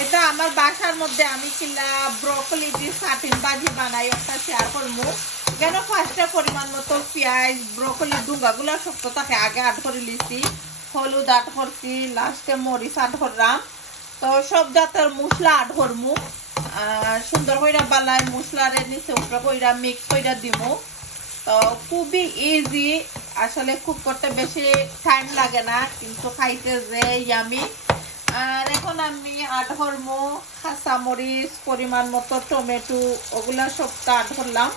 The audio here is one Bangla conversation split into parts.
এটা আমার বাসার মধ্যে আমি কিলা ব্রকলি দিয়ে সাটিন ভাজি বানাই, একটা শেয়ার করবো। কেন ফার্স্টে পরিমাণ মতো পেঁয়াজ ব্রকলি ডুঙ্গাগুলো শক্ত থাকে আগে আট করে লিছি, হলুদ আট করছি, লাস্টে মরিচ আট করলাম। তো সব জাতের মশলা আট করমু, সুন্দর কইরা বালাই মশলার নিচে উপরে কইরা মিক্স কইরা দিমু। তো খুবই ইজি, আসলে কুক করতে বেশি টাইম লাগে না, কিন্তু খাইতে যে ইয়ামি। আর এখন আমি আট করমু কাঁচামরিচ, পরিমাণ মতো টমেটো, ওগুলা সবটা আট করলাম।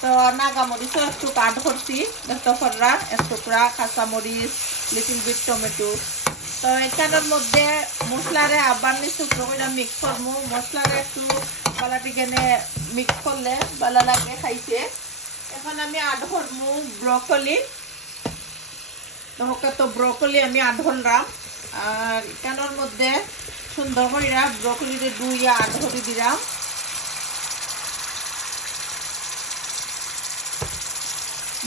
তো নাগামরিচও একটু আট করছি, এক টুকরা কাঁচামরিচ, লিটিল বিট টমেটো। তো এখানের মধ্যে মশলারে আবার নিচে করে মিক্স করবো। মশলারে একটু বালাটি কেনে মিক্স করলে ভালো লাগে খাইতে। এখন আমি আট করবো ব্রকলি। তো ব্রকলি আমি আট করলাম, আর এখানের মধ্যে সুন্দর করে ব্রকলিতে দুইয়া আট করে দিলাম।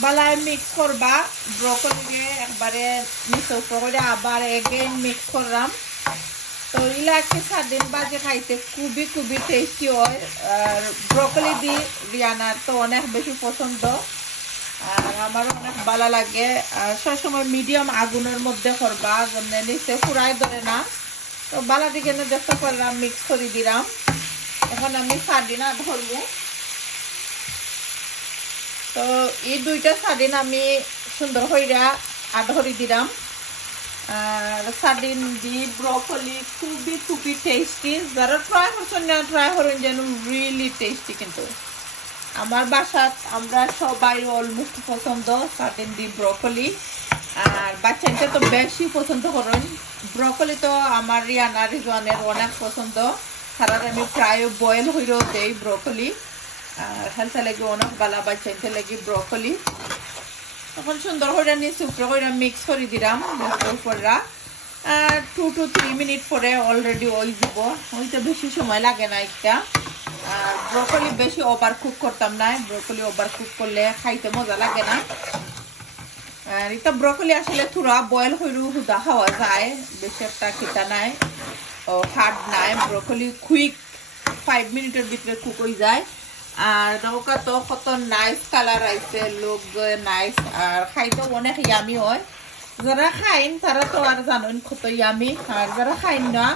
বালায় মিক্স করবা ব্রকলিকে একবারে নিচে করে, আবার এগেইন মিক্স করলাম। তো ইলাকি সার্ডিন ভাজি খাইতে খুবই খুবই টেস্টি হয়। আর ব্রকলি দিয়ে রিয়ানার তো অনেক বেশি পছন্দ, আর আমারও অনেক ভালো লাগে। আর সবসময় মিডিয়াম আগুনের মধ্যে করবা, নিচে ফুরাই ধরে না। তো বালা দিকে দেখতে করলাম, মিক্স করে দিলাম। এখন আমি সার্ডিন আট ধরবো। তো এই দুইটা সার্ডিন আমি সুন্দর হইরা আট ধরে দিলাম। আর সার্ডিন দি ব্রকলি খুবই খুবই টেস্টি। যারা ট্রাই করছেন না, ট্রাই করেন, যেন রিয়েলি টেস্টি। কিন্তু আমার বাসাত আমরা সবাই অলমোস্ট পছন্দ সার্ডিন দি ব্রকলি, আর বাচ্চাদের তো বেশি পছন্দ করেন ব্রকলি। তো আমার রিয়ানা রিজওয়ানের অনেক পছন্দ, তারা আমি প্রায় বয়েল হইলেও দেই ব্রকলি। আর হেলথে লাগে অনেক ভালো, বাচ্চাদের লাগে ব্রকলি। তখন সুন্দর করে নিচে উপরে করে মিক্স করে দিলাম উপররা। 2 to 3 মিনিট পরে অলরেডি ওই দিব, ওইটা বেশি সময় লাগে না একটা। আর ব্রকলি বেশি ওভার কুক করতাম না, ব্রকলি ওভার কুক করলে খাইতে মজা লাগে না। আর এটা ব্রকলি আসলে থোড়া বয়েল হইলেও হুদা খাওয়া যায়, বেশি একটা খিতা নাই ও হার্ড নাই। ব্রকলি কুইক 5 মিনিটের ভিতরে কুক হয়ে যায়। আর নৌকা তো কত নাইস কালার আইছে, লোক নাইস, আর খাইতেও অনেক ইয়ামি হয়। যারা খাইন তারা তো আর জানেন কত ইয়ামি, আর যারা খাইন না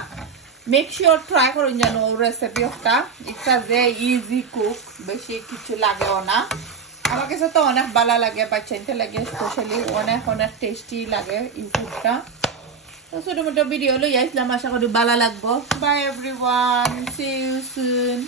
মেক শিওর ট্রাই করুন যেন রেসিপি একটা। এটা যে ইজি কুক, বেশি কিছু লাগেও না। আমার কাছে তো অনেক ভালো লাগে, বাচ্চাইতে লাগে স্পেশালি অনেক অনেক টেস্টি লাগে এই ফুডটা। তো ছোট মোটো ভিডিও লই আসলাম, আশা করি ভালো লাগবো। Bye everyone, see you soon.